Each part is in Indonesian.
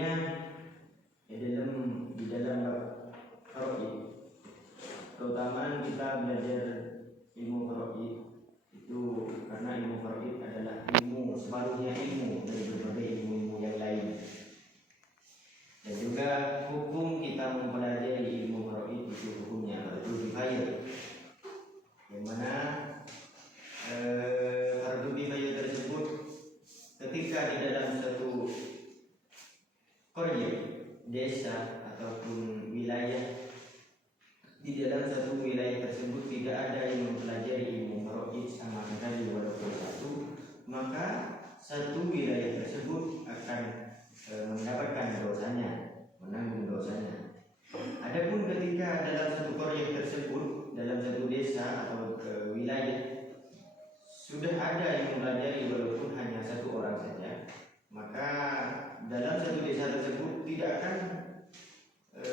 sebelumnya di dalam faraid, terutama kita belajar ilmu faraid itu karena ilmu faraid adalah ilmu separuhnya ilmu dari berbagai ilmu yang lain. Dan juga hukum kita mempelajari ilmu faraid itu hukumnya fardu kifayah, yang mana fardu kifayah tersebut ketika di dalam satu qarya, desa ataupun wilayah, di dalam satu wilayah tersebut tidak ada yang mempelajari ilmu faraid sama sekali walaupun satu, maka satu wilayah tersebut akan mendapatkan dosanya, menanggung dosanya. Adapun ketika dalam satu qarya tersebut, dalam satu desa atau wilayah sudah ada yang mempelajari walaupun hanya satu orang saja, maka dalam satu desa tersebut tidak akan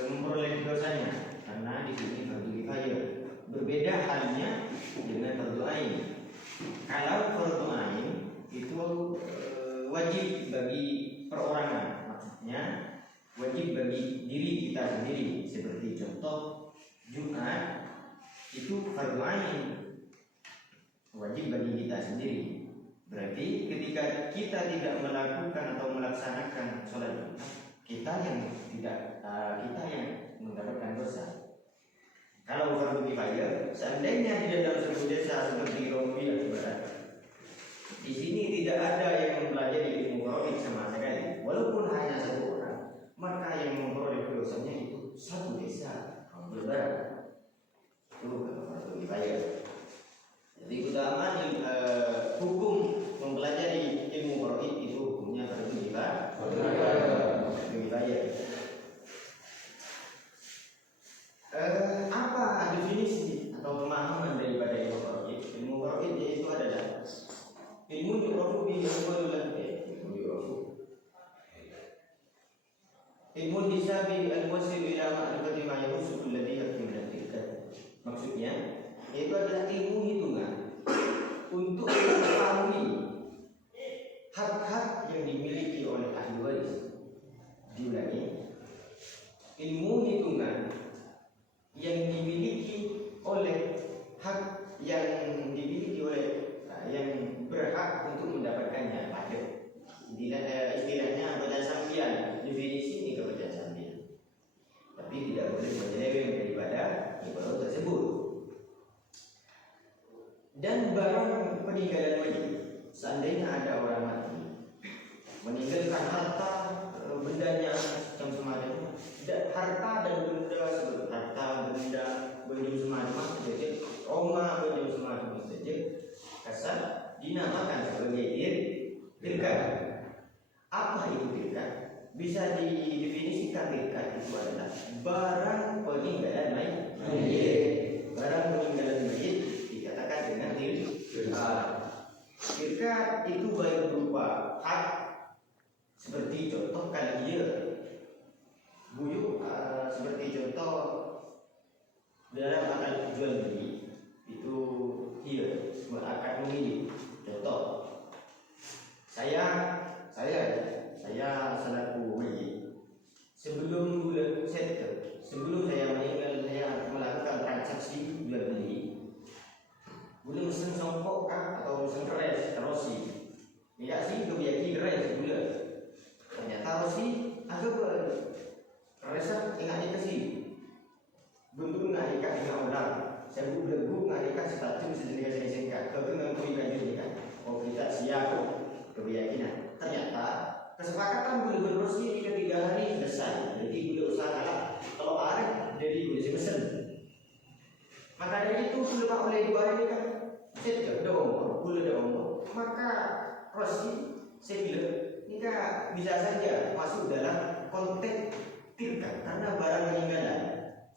memperoleh dosanya, karena di sini fardu kifayah. Berbeda halnya dengan fardu ain. Kalau fardu ain itu wajib bagi perorangan, maksudnya wajib bagi diri kita sendiri. Seperti contoh Jumat itu fardu ain, wajib bagi kita sendiri. Berarti ketika kita tidak melakukan atau melaksanakan sholat Jumat, kita yang mendapatkan dosa. Kalau fardu kifayah, seandainya di dalam satu desa seperti Robiah Barat, di sini tidak ada yang mempelajari ilmu faraid sama sekali, walaupun hanya satu orang, maka yang memperoleh dosanya itu satu desa Barat. Itu fardu kifayah. Jadi utama hukum mempelajari ilmu faraid itu hukumnya fardu kifayah. Apa definisi atau pemahaman daripada ilmu faraid? Ilmu faraid yaitu adalah ilmu yu'rafu bihi awwalul ilmu hisabi al-wasil ila ma'rifati ma yahusul ladhi yakum dan tilka. Maksudnya itu adalah ilmu hitungan untuk mengetahui hak-hak yang dimiliki oleh ahli waris. Diulangi, ilmu hitungan yang dimiliki oleh hak yang dimiliki oleh yang berhak untuk mendapatkannya pada istilahnya baca sambian, definisi ini kebaca sambian, tapi tidak boleh menyeleweng daripada ibarat tersebut. Dan barang peninggalan wajib, seandainya ada orang mati meninggalkan harta bendanya macam semacam, harta dan benda seperti harta benda benda semacam saja, rumah benda semacam saja, kasar dinamakan sebagai dirkat. Apa itu dirkat? Bisa didefinisikan dirkat itu adalah barang peninggalan mayit. Barang peninggalan mayit dikatakan dengan dirkat. Dirkat itu baik berupa hak, seperti contoh kalian buyuk, seperti contoh dalam akad jual beli itu dia berakad memilih. Contoh saya selaku mayit, sebelum saya meninggal, saya melakukan transaksi jual beli, boleh mesen songkok atau mesen keres rosi, tidak sih kebiaki keres gula. Ternyata rosi agak keresan ingat dikasih bentuk ngalika ingat orang saya belagu ngalika status sejenis singkat tapi mengakui baju kan. Oh kita siap kebiakinan. Ternyata kesepakatan boleh berosi 3 hari selesai. Jadi boleh usaha kalau arif jadi boleh mesen. Maka dari itu boleh oleh 2 hari kan saya dah umur, boleh dah umur. Maka rosi saya bilang ini bisa saja masuk dalam konteks tirkat karena barang peninggalan.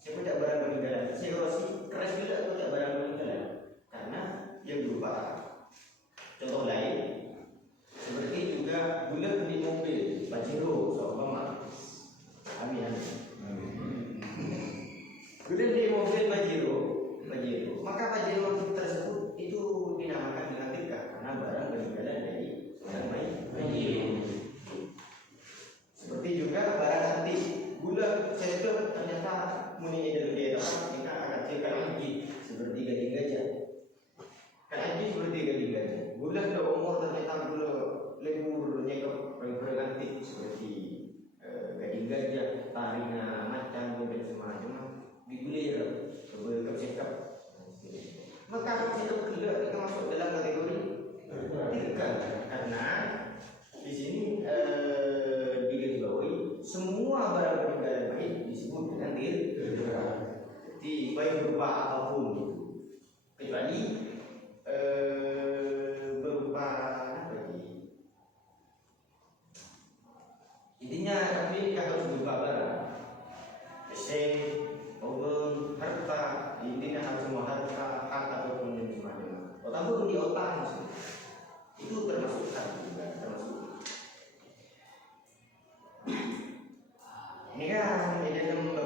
Saya tidak barang peninggalan. Saya rosi keras juga atau tidak barang peninggalan karena yang berupa contoh lain seperti juga bulan beli mobil Pajero seumpama. Amin. Bulan beli mobil Pajero, maka Pajero tersebut itu dinamakan dengan tirkat karena barang peninggalan dari orang lain. Seperti juga Intinya tapi harus berupa barang. Oben, harta, intinya harus semua harta ataupun yang semacamnya. Ataupun di otak itu termasuk harta juga, termasuk. Ini kan di dalam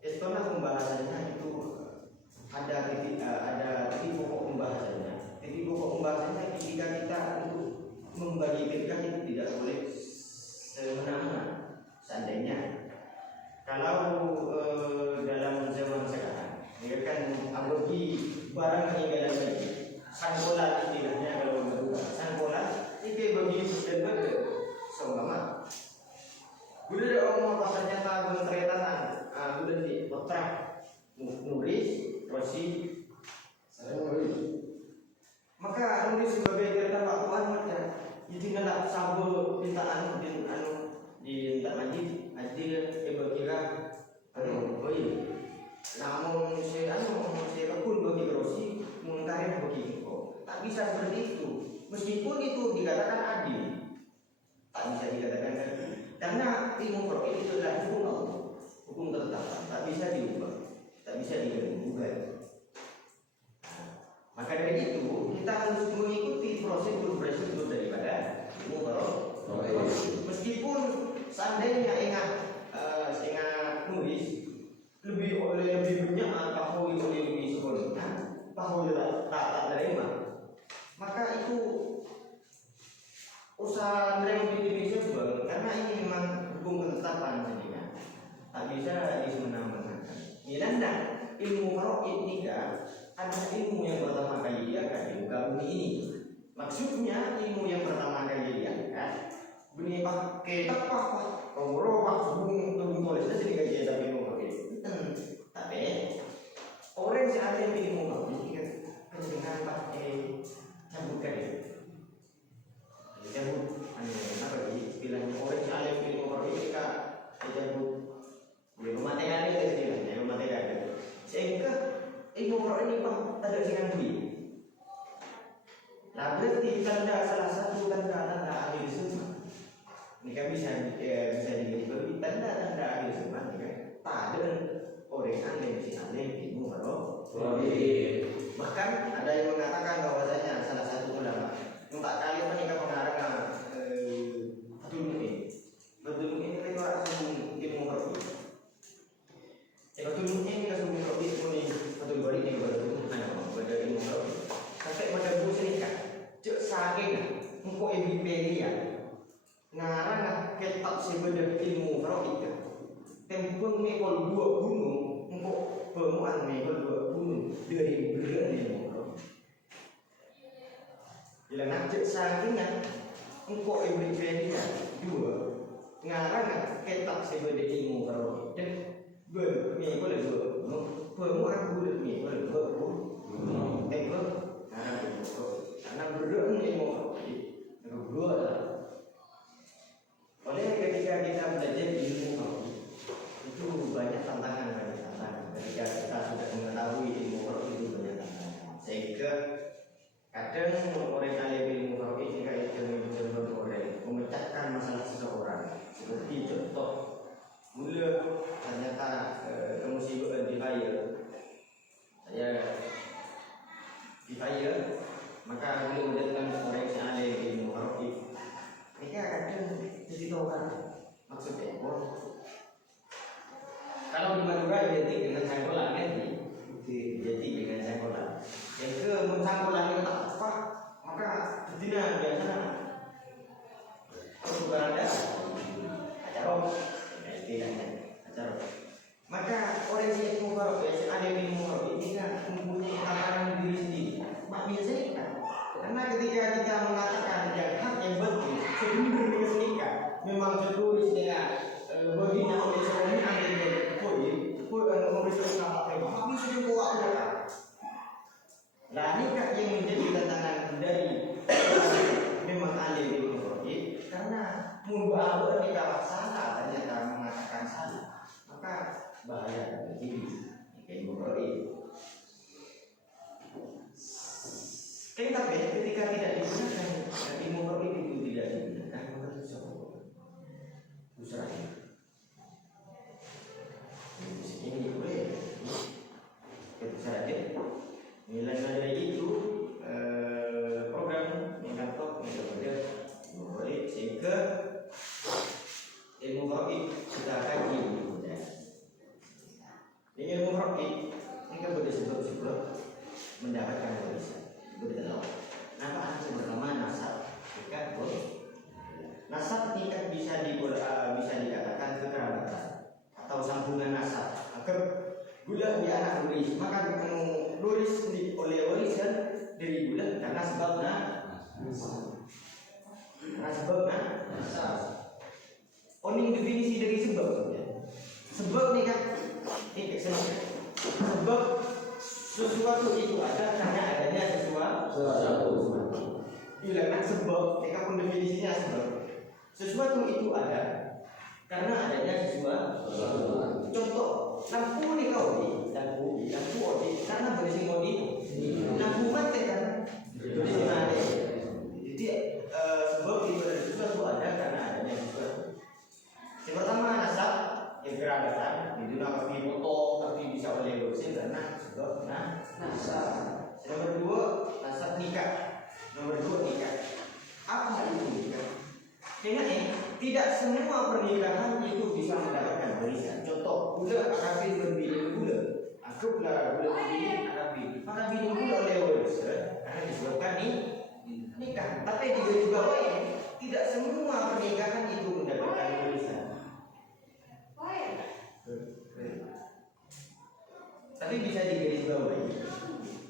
istilah pembahasannya itu ada titik pokok pembahasannya. Titik pokok pembahasannya ketika kita untuk membagi fikih itu tidak boleh semena-mena. Seandainya kalau dalam zaman sekarang, ya kan analogi barang peninggalan lagi, sangkolat istilahnya kalau berdua, sangkolat itu bagi dan benda, seumpama. Bila ada orang pasarnya tahu teretanan, bila di potrak, nulis, rosi, saya nulis. Maka nulis sebagai cerita waktuan macam itu nak sabu pintaan di tak lagi adil kira namun saya pun bagi rosi mengkarin bagi kok tak bisa seperti itu meskipun itu dikatakan adil tak bisa dikatakan adil karena ilmu fikih itu adalah hukum tetap tak bisa diubah tak bisa diubah. Maka dari itu kita harus mengikuti prosedur daripada ilmu fikih. Meskipun seandainya ingat nulis lebih banyak atau lebih sebelumnya, tahu tak terima, maka itu usaha mereka di Indonesia juga karena ini memang hukum ketetapan jadinya tak bisa disemena-mena. Miranda ilmu fikih ini adalah ilmu yang pertama kali diangkat di muka bumi ini. Maksudnya ilmu yang pertama kali diangkat bunyi pakai apa kalau sebelum tulis saja tidak jadi tapi ilmu fikih. Tapi orang yang ada ilmu fikih kecenderungan pakai cabut kali. Cabut apa istilahnya orang yang ada ilmu fikih cabut mematikan dia istilahnya mematikan dia. Sehingga ilmu fikih ini tak ada dengan bui. Nah berarti tanda salah satu tanda ahli sunnah. Ini kan bisa diberi tanda ahli sunnah kan? Tak ada orang alim si alim ilmu fikih. Bahkan ada yang mengatakan bahwasanya salah satu ulama yang tak kali menikah pengarang Fathul Mu'in itu orang ilmu fikih. Fathul Mu'in kita sebut fikih ini Fathul Bari ini pada ilmu fikih. Sampai pada buku serikat cek saking engkau Wikipedia ngarang kitab sebenarnya ilmu fikih tempun mekol 2 gunung engkau pemuan mekol 2 gunung dari beran ilmu fikih jelas cek sakingnya engkau Wikipedia 2 ngarang kitab sebenarnya ilmu fikih dan mekol 2 gunung pemuan bulan mekol 2 gunung tempun karena berdua ilmu fikih berdua adalah oleh ketika kita belajar ilmu fikih itu banyak tantangan ketika kita sudah mengetahui ilmu fikih itu banyak tantangan sehingga kadang orang alim ilmu fikih jika itu mencoba memecahkan masalah seseorang seperti contoh mula ternyata kemusibaan di fire saya di fire maka beliau mendatangkan orang yang alim ilmu fikih. Mereka akan jadi tahu kan maksudnya. Kalau di Madura identik dengan cangkolan kan, identik dengan cangkolan. Yang ke mencangkolan itu tak apa, maka tidak biasa. Kalau bukan ada acara, istilahnya acara. Maka orang yang ilmu fikih, alim ilmu fikih ini kan mempunyai tatanan diri sendiri. Biasanya karena ketika kita mengatakan yang hak yang betul sebelum diresmikan memang tertulis dengan baginya oleh suami ada di memberikan nama tema tapi sudah buat mereka. Nah ini kan yang menjadi tantangan dari memang alim ilmu fikih karena membawa kita salah ternyata mengatakan salah maka bahaya bagi ilmu fikih. Tapi ketika tidak digunakan ilmu fikih itu tidak digunakan maka itu bisa dikatakan kekerabatan atau sambungan nasab. Maka gula di anak Luris, maka Luris oleh warisan dari gula karena sebabnya nasab. Oning definisi dari sebab. Sebab ni kan, sebab sesuatu itu ada karena adanya sesuatu. Bila kan sebab, mereka pun definisinya sebab. Sesuatu itu ada karena adanya sesuatu. Contoh, lampu ni kau lampu odi karena bersih odi. Lampu mati kan bersih mati. Jadi sebab itu ada sesuatu ada karena adanya sesuatu. Yang pertama nasab, yang kerabatan itu nak kami potong tapi bisa oleh dosen karena sebab nasab. Nomor dua nasab nikah. Nomor dua nikah. Apa itu nikah? Karena tidak semua pernikahan itu bisa mendapatkan warisan. Contoh, gula akabin berbini gula. Aku gula berbini akabin gula oleh warisan karena disebabkan nikah. Tapi di garis bawah tidak semua pernikahan itu mendapatkan warisan. Tapi bisa di garis bawah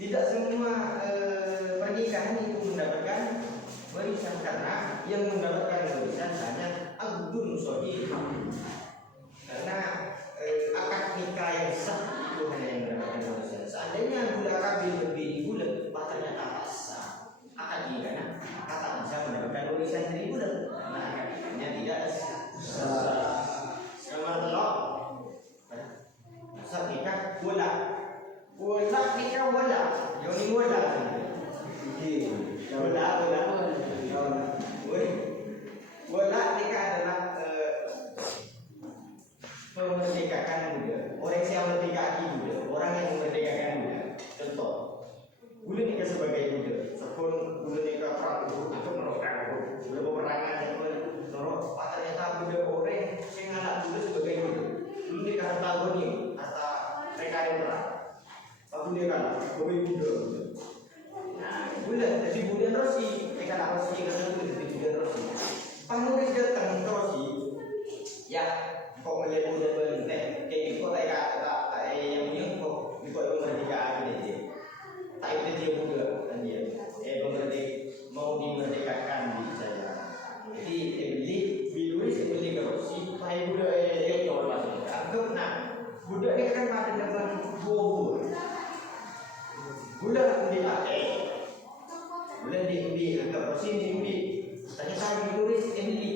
tidak semua pernikahan itu mendapatkan warisan karena yang mendapatkan warisan hanya abdun sodih. Karena akad nikah yang sah itu hanya yang mendapatkan warisan. Seandainya gula akabin berbini gula, ternyata sah akad nikahnya kata bisa mendapatkan warisan dari gula karena akad nikahnya tidak sah. Nomor telok nasab nikah wala nikah wala yang ini wala wala nikah adalah memerdekakan budak. Orang yang merdekati budak, orang yang memerdekakan budak. Contoh, gula nikah sebagai budak. Sekon gula nikah perang untuk merokan beberapa perangan yang menurut ternyata budak orang yang anak budak sebagai budak. Gula nikah harta goni, harta mereka yang perang. Aku dia kan sebagai budak. Nah, budak jadi budak Rosi, mereka nak Rosi karena itu budak Rosi. Penulis datang Rosi, ya. Kok melihat muda berhenti, kayak kok tak yang punya kok memerdekakan dia, tak itu dia muda dan dia, mau dimerdekakan di saya. Jadi beli kerosi, supaya muda jual masuk. Anggap nak, muda ni kan ada dalam dua bulan. Bulan di agak kerosi di tanya saya ditulis ini.